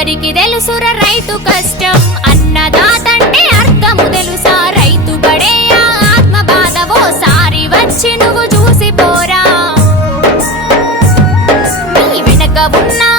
ఎవరికి తెలుసుర రైతు కష్టం అన్నదాతంటే అర్థము తెలుసా రైతు పడే ఆత్మ బాధ ఓసారి వచ్చి నువ్వు చూసిపోరా నీ వెనక ఉన్నా